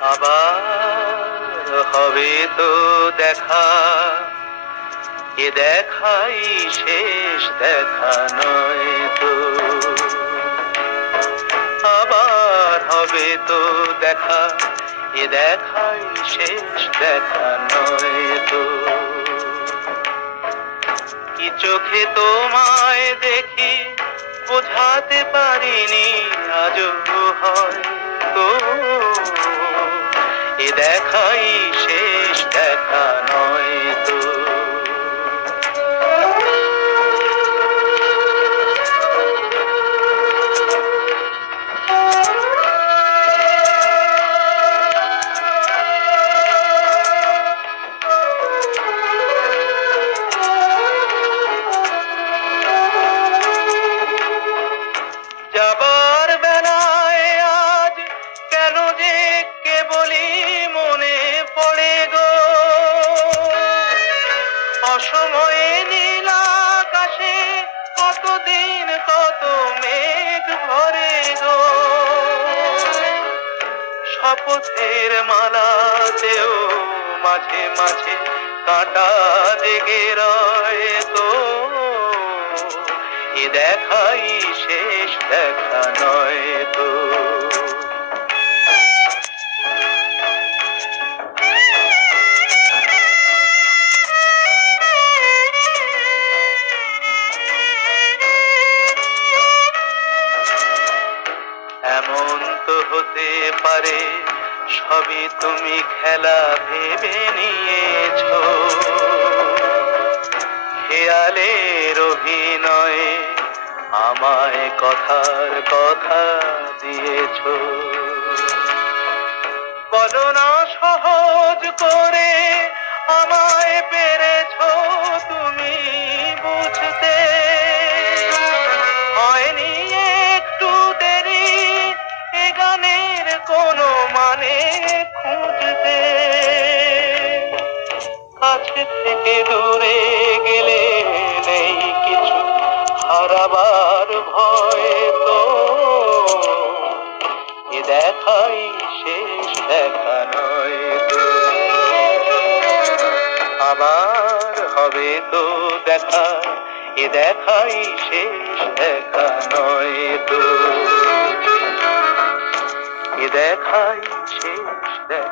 আবার হবে তো দেখা, এ দেখাই শেষ দেখা নয় তো। আবার হবে তো দেখা, এ দেখাই শেষ দেখা নয় তো। কি চোখে তোমায় দেখি বোঝাতে পারিনি আজও হয়তো, এ দেখাই শেষ দেখা নয় তো। যাবার বেলায় আজ কেন যে কেবলই মনে পড়ে গো, অসময়ে নীল আকাশে কতদিন কত মেঘ ভরে গো। শপথের মালাতেও মাঝে মাঝে কাঁটা জেগে রয় তো, এ দেখাই শেষ দেখা নয় তো। এমন তো হতে পারে সবই তুমি খেলা ভেবে নিয়েছো, খেয়ালের অভিনয়ে আমায় কথার কথা দিয়েছো। বলো না সহজ করে আমায় পেরেছো তুমি বুঝতে, হয়নি একটু দেরি এ গানের কোনো মানে খুঁজতে। কাছে থেকে দূরে গেলে নেই কিছু হারাবার ভয় তো, এ দেখাই শেষ দেখা নয় তো। আবার হবে তো দেখা, এ দেখাই শেষ দেখা নয় তো। এ দেখাই শেষ দেখা।